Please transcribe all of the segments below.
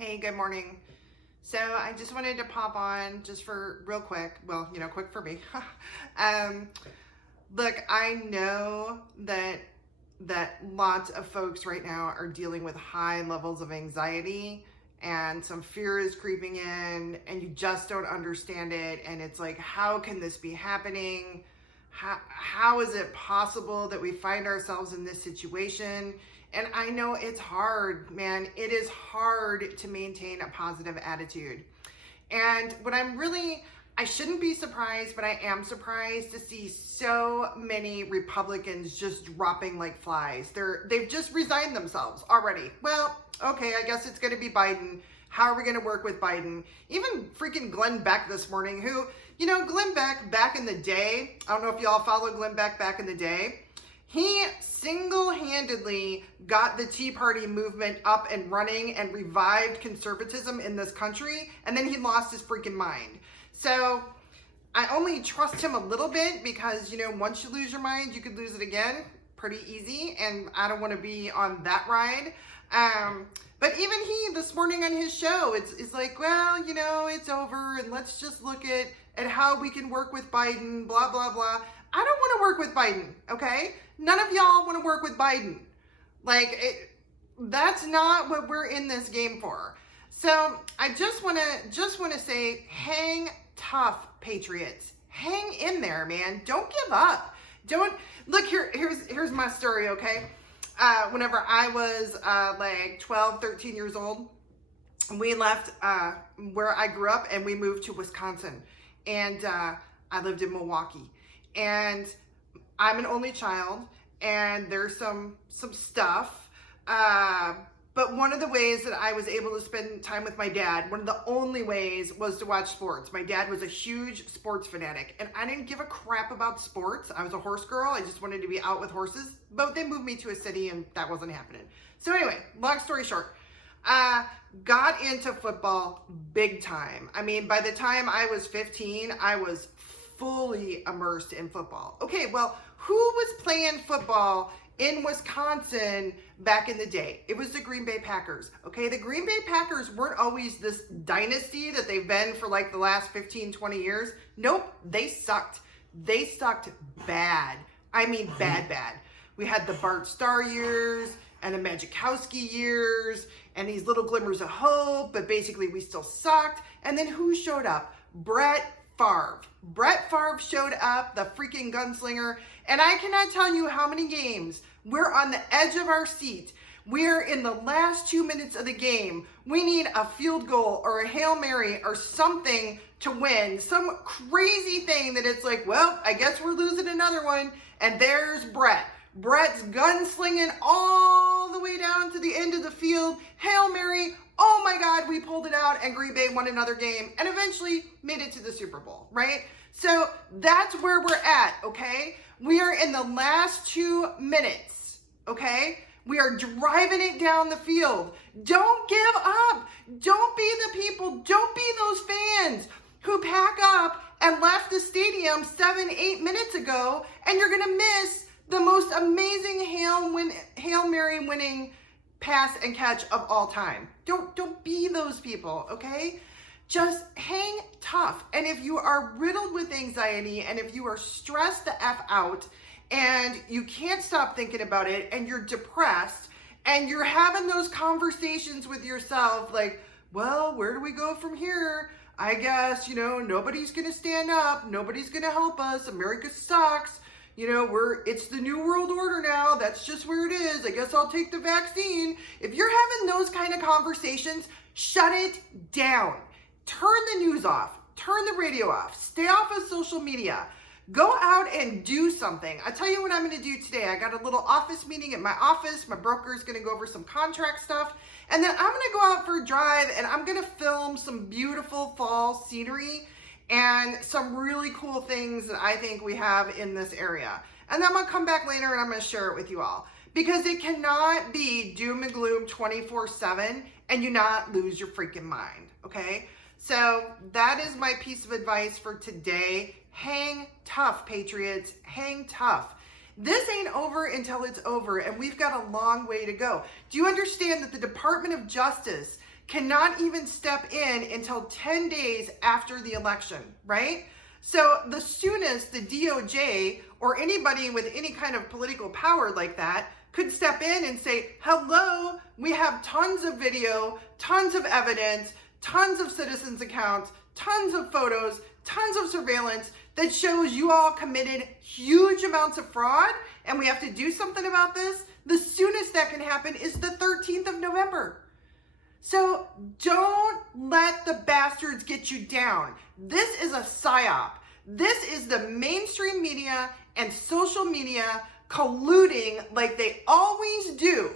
Hey, good morning. So I just wanted to pop on just for real quick. Well, quick for me. um, Look, I know that lots of folks right now are dealing with high levels of anxiety and some fear is creeping in and you just don't understand it. And it's like, how can this be happening? How is it possible that we find ourselves in this situation? And I know it's hard, man. It is hard to maintain a positive attitude. And I shouldn't be surprised, but I am surprised to see so many Republicans just dropping like flies. They've just resigned themselves already. Well, okay, I guess it's going to be Biden. How are we going to work with Biden? Even freaking Glenn Beck this morning, who, Glenn Beck back in the day, I don't know if y'all follow Glenn Beck back in the day, he single-handedly got the Tea Party movement up and running and revived conservatism in this country, and then he lost his freaking mind. So I only trust him a little bit because, once you lose your mind, you could lose it again pretty easy, and I don't want to be on that ride. But even he, this morning on his show, it's like, well, it's over, and let's just look at how we can work with Biden, blah, blah, blah. I don't want to work with Biden, okay? None of y'all want to work with Biden. That's not what we're in this game for. So I just want to say, hang tough, Patriots. Hang in there, man. Don't give up. Don't look here. Here's my story, okay? Whenever I was 12, 13 years old, we left where I grew up and we moved to Wisconsin. And I lived in Milwaukee. And I'm an only child, and there's some stuff. But one of the ways that I was able to spend time with my dad, one of the only ways, was to watch sports. My dad was a huge sports fanatic, and I didn't give a crap about sports. I was a horse girl. I just wanted to be out with horses. But they moved me to a city, and that wasn't happening. So anyway, long story short, got into football big time. I mean, by the time I was 15, I was fully immersed in football. Okay, well, who was playing football in Wisconsin back in the day? It was the Green Bay Packers. Okay, the Green Bay Packers weren't always this dynasty that they've been for like the last 15, 20 years. Nope, they sucked. They sucked bad. I mean, bad. We had the Bart Starr years and the Majikowski years and these little glimmers of hope, but basically we still sucked. And then who showed up? Brett Favre showed up, the freaking gunslinger, and I cannot tell you how many games we're on the edge of our seat. We're in the last 2 minutes of the game. We need a field goal or a Hail Mary or something to win. Some crazy thing that it's like, well, I guess we're losing another one. And there's Brett. Brett's gunslinging all the way down to the end of the field. Hail Mary. Oh my God, we pulled it out and Green Bay won another game and eventually made it to the Super Bowl, right? So that's where we're at, okay? We are in the last 2 minutes, okay? We are driving it down the field. Don't give up. Don't be the people, don't be those fans who pack up and left the stadium 7-8 minutes ago, and you're gonna miss the most amazing Hail Mary winning pass and catch of all time. Don't be those people, okay? Just hang tough. And if you are riddled with anxiety and if you are stressed the F out and you can't stop thinking about it and you're depressed and you're having those conversations with yourself like, well, where do we go from here? I guess, nobody's gonna stand up. Nobody's gonna help us. America sucks. It's the new world order now. That's just where it is. I guess I'll take the vaccine. If you're having those kind of conversations, shut it down. Turn the news off. Turn the radio off. Stay off of social media. Go out and do something. I tell you what I'm going to do today. I got a little office meeting at my office. My broker is going to go over some contract stuff. And then I'm going to go out for a drive and I'm going to film some beautiful fall scenery and some really cool things that I think we have in this area. And then I'm gonna come back later and I'm gonna share it with you all. Because it cannot be doom and gloom 24/7 and you not lose your freaking mind, okay? So that is my piece of advice for today. Hang tough, Patriots, hang tough. This ain't over until it's over, and we've got a long way to go. Do you understand that the Department of Justice cannot even step in until 10 days after the election, right? So the soonest the DOJ or anybody with any kind of political power like that could step in and say, hello, we have tons of video, tons of evidence, tons of citizens' accounts, tons of photos, tons of surveillance that shows you all committed huge amounts of fraud, and we have to do something about this. The soonest that can happen is the 13th of November. So don't let the bastards get you down. This is a psyop. This is the mainstream media and social media colluding like they always do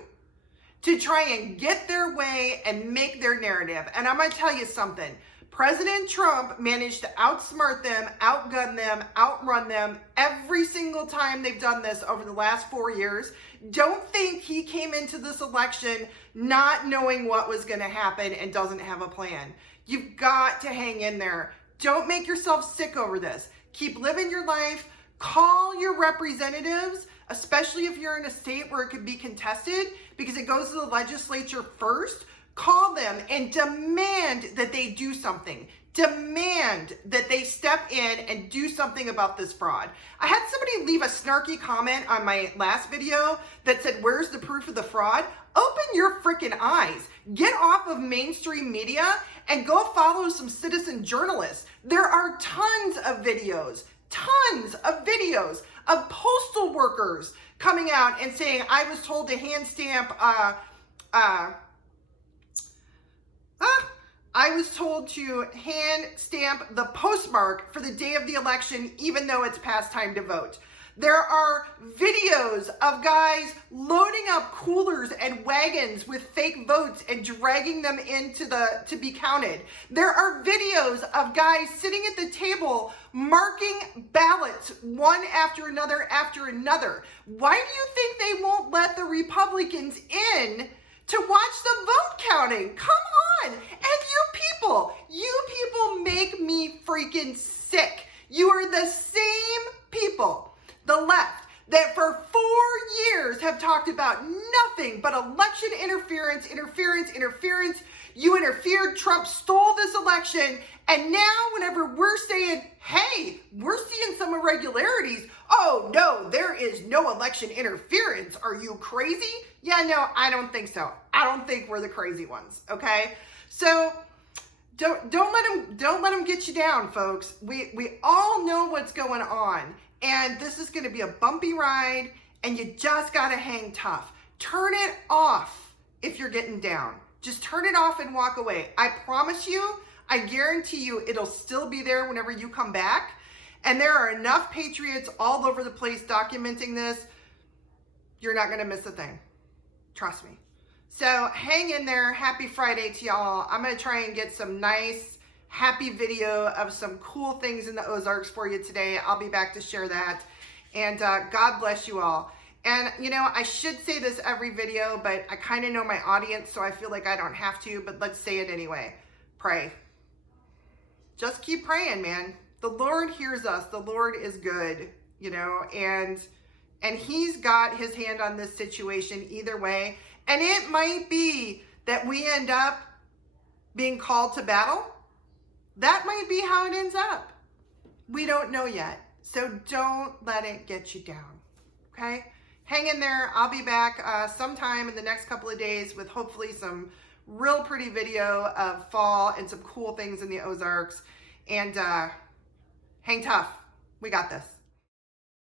to try and get their way and make their narrative. And I'm going to tell you something. President Trump managed to outsmart them, outgun them, outrun them every single time they've done this over the last 4 years. Don't think he came into this election not knowing what was going to happen and doesn't have a plan. You've got to hang in there. Don't make yourself sick over this. Keep living your life. Call your representatives, especially if you're in a state where it could be contested, because it goes to the legislature first. Call them and demand that they do something. Demand that they step in and do something about this fraud. I had somebody leave a snarky comment on my last video that said, where's the proof of the fraud? Open your freaking eyes. Get off of mainstream media and go follow some citizen journalists. There are tons of videos of postal workers coming out and saying, I was told to hand stamp, I was told to hand stamp the postmark for the day of the election, even though it's past time to vote. There are videos of guys loading up coolers and wagons with fake votes and dragging them into to be counted. There are videos of guys sitting at the table marking ballots one after another after another. Why do you think they won't let the Republicans in to watch the vote counting? Come on. And you people make me freaking sick. You are the same people, the left, that for 4 years have talked about nothing but election interference. You interfered, Trump stole this election, and now whenever we're saying, hey, we're seeing some irregularities, oh no, there is no election interference. Are you crazy? Yeah, no, I don't think so. I don't think we're the crazy ones, okay? So don't let them get you down, folks. We all know what's going on, and this is going to be a bumpy ride, and you just got to hang tough. Turn it off if you're getting down. Just turn it off and walk away. I promise you, I guarantee you it'll still be there whenever you come back. And there are enough patriots all over the place documenting this. You're not going to miss a thing. Trust me. So hang in there. Happy Friday to y'all. I'm going to try and get some nice, happy video of some cool things in the Ozarks for you today. I'll be back to share that. And God bless you all. And, you know, I should say this every video, but I kind of know my audience, so I feel like I don't have to, but let's say it anyway. Pray. Just keep praying, man. The Lord hears us. The Lord is good, you know, and he's got his hand on this situation either way. And it might be that we end up being called to battle. That might be how it ends up. We don't know yet. So don't let it get you down, okay? Hang in there. I'll be back sometime in the next couple of days with hopefully some real pretty video of fall and some cool things in the Ozarks. And hang tough. We got this.